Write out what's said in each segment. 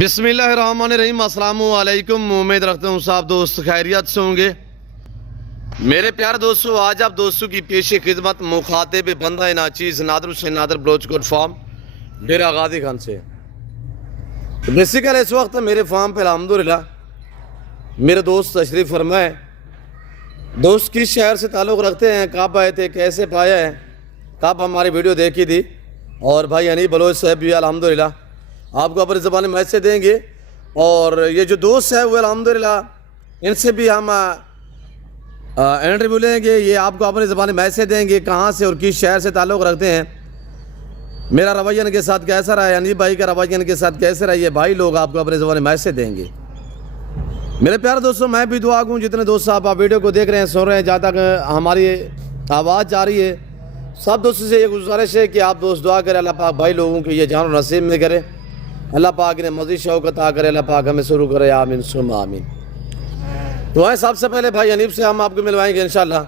بسم اللہ الرحمن الرحیم۔ السلام علیکم، امید رکھتا ہوں صاحب دوست خیریت سے ہوں گے۔ میرے پیارے دوستو، آج آپ دوستوں کی پیش خدمت مخاطب بندہ ناچیز نادر حسین نادر بلوچ کوٹ فارم ڈیرہ غازی خان سے۔ بیسیکل اس وقت میرے فارم پہ الحمدللہ میرے دوست تشریف فرمائے۔ دوست کس شہر سے تعلق رکھتے ہیں، کب آئے تھے، کیسے پایا ہے، کب ہماری ویڈیو دیکھی تھی، اور بھائی انیب بلوچ صاحب بھی الحمدللہ آپ کو اپنی زبان میں میسج دیں گے۔ اور یہ جو دوست ہے وہ الحمدللہ ان سے بھی ہم انٹرویو لیں گے، یہ آپ کو اپنی زبان میں میسج دیں گے کہاں سے اور کس شہر سے تعلق رکھتے ہیں، میرا رویہ ان کے ساتھ کیسا رہا ہے، انیب بھائی کا رویہ ان کے ساتھ کیسے رہا ہے، یہ بھائی لوگ آپ کو اپنی زبان میں میسج دیں گے۔ میرے پیارے دوستوں، میں بھی دعا کروں جتنے دوست آپ ویڈیو کو دیکھ رہے ہیں، سن رہے ہیں، جہاں تک ہماری آواز جا رہی ہے، سب دوستوں سے یہ گزارش ہے کہ آپ دوست دعا کریں، اللہ پاک بھائی لوگوں کی یہ جان و نصیب میں کرے، اللہ پاک نے مزید شوق عطا کرے، اللہ پاک ہمیں شروع کرے، آمین ثم آمین۔ تو سب سے پہلے بھائی انیب سے ہم آپ کو ملوائیں گے انشاءاللہ،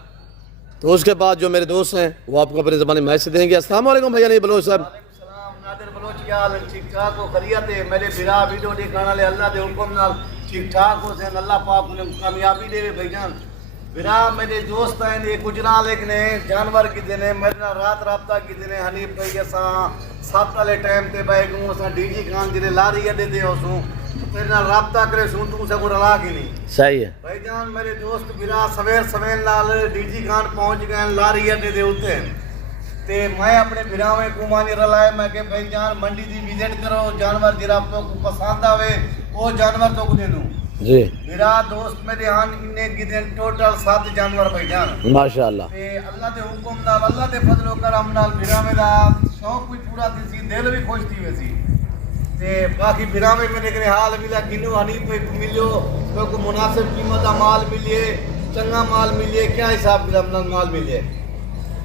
تو اس کے بعد جو میرے دوست ہیں وہ آپ کو اپنی زبان میں میسج دیں گے۔ السلام علیکم بھائی انیب بلوچ صاحب۔ السلام نادر بلوچ کیا حال ہے؟ ٹھیک ٹھاک ہو؟ خیریت ہے؟ میرے بھرا ویڈیو دکھانا لے اللہ دے حکم نال ٹھیک ٹھاک ہو سن، اللہ پاک انہیں کامیابی دے بھائی جان۔ بھرا میرے دوست ہیں یہ گجرا لیکن جانور کی دن میرے نال رات رابطہ کی دن حنیف بھائی اساں 7 والے ٹائم تے بھائی گوں اساں ڈی جی خان جڑے لاری اڈے تے ہوسوں میرے نال رابطہ کرے سوں تو سے کو رلا کے نہیں صحیح ہے بھائی جان۔ میرے دوست بھرا سویر نال ڈی جی خان پہنچ گئے لاری اڈے دے اوتے تے میں اپنے بھراویں کو مانی رلائے، میں کہ بھائی جان منڈی دی وزٹ کرو، جانور جرا تو کو پسند آوے وہ جانور تو کو دے دوں جی۔ میرا دوست میرے ہاں انہیں کی دن ٹوٹل 7 جانور بھائی جان ماشاءاللہ۔ تے اللہ دے حکم نال اللہ دے فضل و کرم نال بھرا میرا شوق بھی پورا تھی سی، دل بھی خوش تھی ویسی تے باقی بھرا میں میرے کنے حال ملا گنو حنیف پہ ملیو کو مناسب قیمت کا مال ملیے، چنگا مال ملیے، کیا حساب کتاب نال مال ملیے۔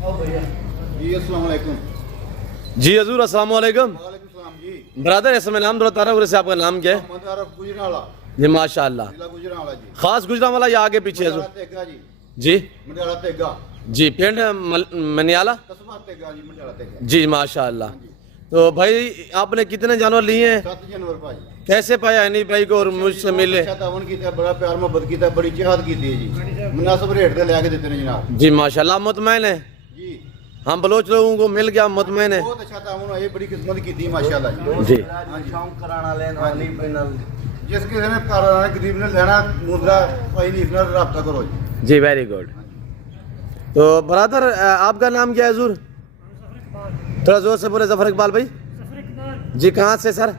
او بھیا جی السلام علیکم۔ جی حضور السلام علیکم۔ وعلیکم السلام جی۔ برادر اس میں نام درتا رہا سے آپ کا نام کیا ہے؟ محمد عارف گجرانوالا، جی ماشاءاللہ۔ ضلع گجرانوالا جی۔ خاص گجرا والا یا آگے پیچھے حضور؟ منڈیالہ تیگا جی، جی منڈیالہ تیگا، جی، پینڈ منیالہ، قصبہ تیگا جی، منڈیالہ تیگا۔ جی ماشاءاللہ۔ تو بھائی آپ نے کتنے جانور لیے ہیں، 7 جانور بھائی۔ کیسے پایا انیب بھائی کو اور مجھ سے ملے؟ اچھا تعاون کیتا، بڑا پیار محبت کیتا، بڑی چاہت کیتی ہے جی، مناسب ریٹ تے لے کے دیتے ہیں جناب جی ماشاءاللہ۔ مطمئن ہے جی، ہم بلوچ لوگوں کو مل گیا، مطمئن ہے؟ بہت اچھا تعاون ہے، بڑی خدمت کیتی ہے ماشاءاللہ جی۔ شوق کرانا لین حنیف بھائی نال جس کسی نے کاروبار غریب نے لینا مدرا بھائی نیف نال رابطہ کرو جی۔ جی ویری گڈ۔ تو برادر آپ کا نام کیا ہے حضور؟ تھوڑا زور سے بولے۔ ظفر اقبال بھائی جی، کہاں سے سر؟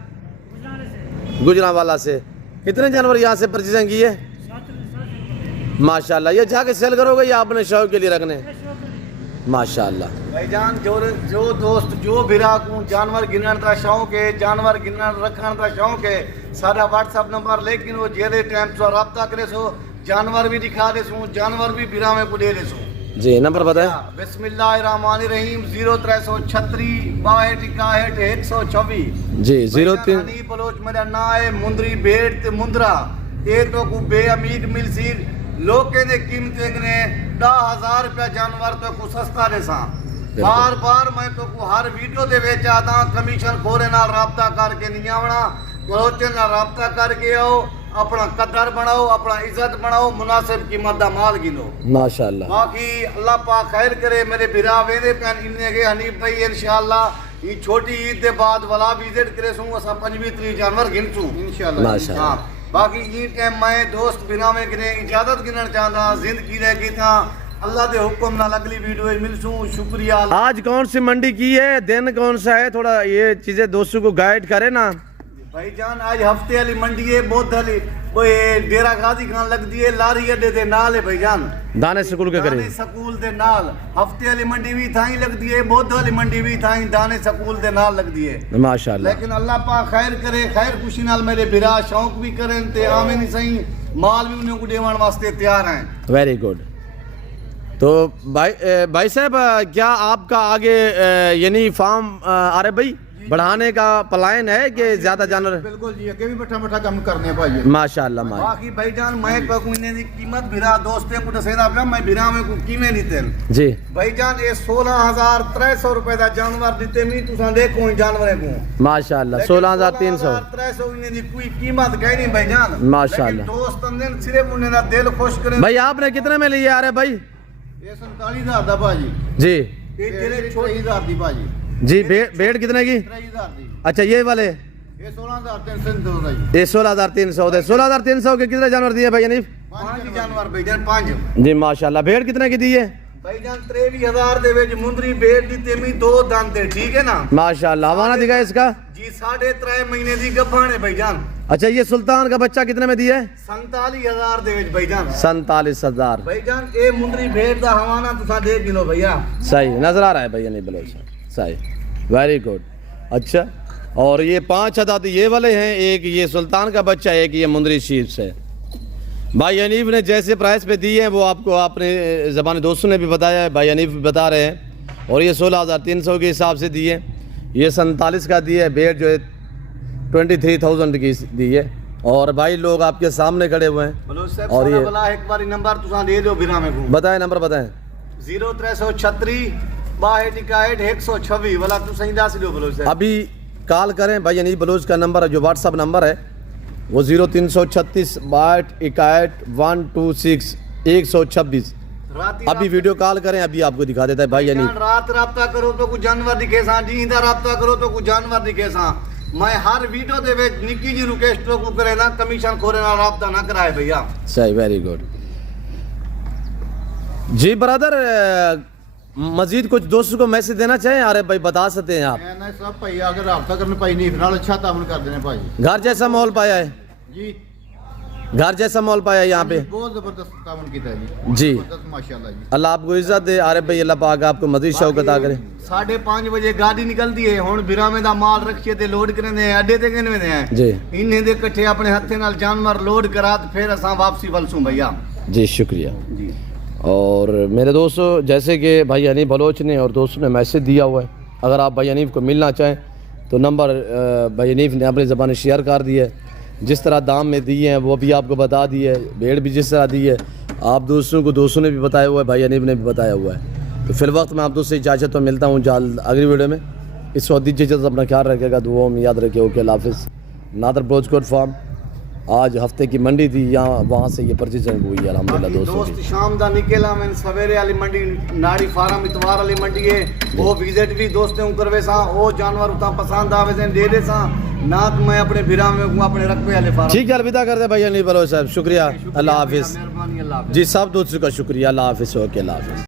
گجرانوالا سے۔ کتنے جانور یہاں سے پرچیزنگ کی ہے؟ ماشاءاللہ۔ یہ جا کے سیل کرو گے یا آپ نے شوق کے لیے رکھنے؟ ماشاءاللہ بھائی جان جو دوست جو بھرا کو جانور گنن دا شوق ہے، جانور گنن رکھن دا شوق ہے، سارا واٹس ایپ نمبر لیکن وہ جیلے ٹائم سے رابطہ کرے سو، جانور بھی دکھا دے سو، جانور بھی بھرا میں کو دے دے سو۔ جی نمبر بتائیں۔ بسم اللہ الرحمن الرحیم 0336 6261 124۔ جی 03 حنیف بلوچ میرا نام ہے، مندری بیٹ تے مندرا اے تو کو بے امید مل سی لوکے دے قیمتے نے 10,000 روپے جانور تو کو سستا دے ساں۔ بار بار میں تو کو ہر ویڈیو دے وچ آتا کمیشن کھورے نال رابطہ کر کے نہیں آونا، بلوچے نال رابطہ کر کے آؤ، اپنا قدر بناؤ، اپنا عزت بناؤ، مناسب قیمت دا مال گنو۔ ماشاءاللہ۔ باقی اللہ پاک خیر کرے، میرے بھرا ویندے پین اننے کے حنیف بھائی انشاءاللہ یہ چھوٹی عید دے بعد والا وزٹ کرے سوں، اسا 25 جانور گن سوں انشاءاللہ۔ ماشاءاللہ۔ باقی یہ ٹائم میں دوست بنا میں گنے اجازت گنن چاہتا، زندگی رہ گئی تھا، اللہ دے حکم نال اگلی ویڈیو مل سوں، شکریہ۔ آج کون سی منڈی کی ہے، دن کون سا ہے، تھوڑا یہ چیزیں دوستوں کو گائیڈ کرے نا۔ بھائی جان آج ہفتے والی منڈی ہے، بہت والی وہ ڈیرہ غازی خان لگ دی ہے، لاری اڈے دے نال ہے بھائی جان، دانے سکول کے دانے قریب۔ سکول دے نال۔ ہفتے والی منڈی بھی تھائیں لگ دی ہے، بہت والی منڈی بھی تھائیں دانے سکول دے نال لگ دی ہے۔ ماشاءاللہ۔ لیکن اللہ پاک خیر کرے، خیر خوشی نال میرے بھرا شوق بھی کریں تے آمین صحیح مال بھی انہیں کو دیوان واسطے تیار ہیں۔ Very good. تو بھائی صاحب کیا آپ کا آگے یعنی فارم عارف بھائی بڑھانے کا پلان ہے کہ زیادہ جانور؟ بالکل جی اگے بھی بٹھا بٹھا کام کرنے ہیں بھائی ماشاء اللہ ماشاء باقی بھائی جان میں کو انہیں دی قیمت بھرا دوستے کو دسینا پیا میں بھرا میں کو کیویں دیتے جی بھائی جان یہ 16,300 روپے دا جانور دیتے می تساں دیکھو ان جانورے کو ماشاء اللہ 16,300 16,300 انہیں دی کوئی قیمت کہیں نہیں بھائی جان ماشاء اللہ۔ لیکن دوست اندر صرف انہیں دا دل خوش کریں بھائی آپ نے کتنے میں لیے آ رہے بھائی؟ یہ 47,000 دا بھائی جی یہ تیرے چھوٹی 23,000 دی بھائی جی بھیڑ کتنے کی؟ 23,000 دی اچھا یہ والے یہ 16,300 دا جی یہ 16,300 دے 16,300 کے کتنے جانور دیے بھائی حنیف؟ 5 جانور بھائی جان 5 جی ماشاءاللہ۔ بھیڑ کتنے کی دی ہے؟ بھائی جان 23,000 دے وچ مندری بیٹ دیتے می 2 دانتے ٹھیک ہے نا ماشاءاللہ۔ حوالہ دکھا اس کا جی 3.5 مہینے دی گبھان ہے بھائی جان اچھا یہ سلطان کا بچہ کتنے میں دی ہے؟ 47,000 دے وچ بھائی جان 47,000 بھائی جان اے مندری بیٹ دا حوالہ تساں دیکھ گنو بھیا صحیح نظر آ رہا ہے بھائی نہیں بلوچ صحیح ویری گڈ۔ اچھا اور یہ 5 عدد یہ والے ہیں، ایک یہ سلطان کا بچہ ہے، ایک یہ مندری شیپ سے۔ بھائی حنیف نے جیسے پرائس پہ دی ہے وہ آپ کو آپ نے زبان دوستوں نے بھی بتایا ہے، بھائی حنیف بھی بتا رہے ہیں، اور یہ 16,300 کے حساب سے دی ہے، یہ 47 کا دی ہے، بیٹ جو ہے 23,000 کی دی ہے، اور بھائی لوگ آپ کے سامنے کھڑے ہوئے ہیں بلوچ صاحب اور سارا یہ بلا ایک بار نمبر تساں دے دیو بھرا میں کو بتائیں نمبر بتائیں 0336 62 126 والا تساں ہی دس دیو بلوچ صاحب ابھی کال کریں بھائی حنیف بلوچ کا نمبر جو واٹس اپ نمبر ہے وہ 0336 62 126 126 ابھی ویڈیو کال کریں ابھی آپ کو دکھا دیتا ہے بھائی حنیف۔ رات رابطہ کرو تو کوئی جانور دکھے ساں جیندا رابطہ کرو تو کوئی جانور دکھے ساں میں ہر ویڈیو دے وچ نکی جی ریکویسٹ کو کرے نا کمیشن کھورے نال رابطہ نہ کرائے بھیا صحیح ویری گڈ جی برادر مزید کچھ دوستوں کو میسج دینا چاہیں؟ ارے بھائی بتا سکتے ہیں آپ؟ میں نے سب بھائی اگر رابطہ کرنے بھائی نیف نال اچھا تعاون کر دینے بھائی گھر جیسا ماحول پایا ہے؟ جی گھر جیسا ماحول پایا ہے یہاں پہ؟ بہت زبردست تعاون کیتا ہے جی جی زبردست ماشاءاللہ جی اللہ آپ کو عزت دے، ارے بھائی اللہ پاک آپ کو مزید شوق عطا کرے۔ 5:30 بجے گاڑی نکلتی ہے ہن برامے دا مال رکھیے تے لوڈ کرنے ہیں اڈے تے گنے ہیں جی انہیں دے کٹھے اپنے ہتھے نال جانور لوڈ کرات پھر اساں واپسی ولسوں بھیا جی شکریہ۔ جی اور میرے دوستو جیسے کہ بھائی حنیف بلوچ نے اور دوستوں نے میسج دیا ہوا ہے، اگر آپ بھائی حنیف کو ملنا چاہیں تو نمبر بھائی حنیف نے اپنی زبان شیئر کر دی ہے، جس طرح دام میں دیے ہیں وہ بھی آپ کو بتا دی ہے، بھیڑ بھی جس طرح دی ہے آپ دوستوں نے بھی بتایا ہوا ہے، بھائی حنیف نے بھی بتایا ہوا ہے۔ تو فی الوقت میں آپ دوست سے اجازت تو ملتا ہوں جلد اگلی ویڈیو میں، اس وقت دیجیے اجازت، اپنا خیال رکھے گا، دعاؤں میں یاد رکھے۔ اوکے اللہ حافظ۔ نادر بلوچ کوٹ فارم آج ہفتے کی منڈی تھی، یہاں وہاں سے یہ پرچیزنگ ہوئی ہے الحمدللہ دوستوں دوست کی۔ شام دا نکلا میں سویرے والی منڈی ناڑی فارم اتوار والی منڈی ہے وہ وزٹ بھی دوستوں کروے ساں او جانور اتنا پسند آوے سے دے دے ساں نات میں اپنے بھرا میں اپنے رقبے والے فارم ٹھیک ہے الوداع کرتے بھائی حنیف بلوچ صاحب، شکریہ، اللہ حافظ۔ مہربانی اللہ حافظ۔ جی سب دوستوں کا شکریہ، اللہ حافظ۔ اوکے اللہ حافظ۔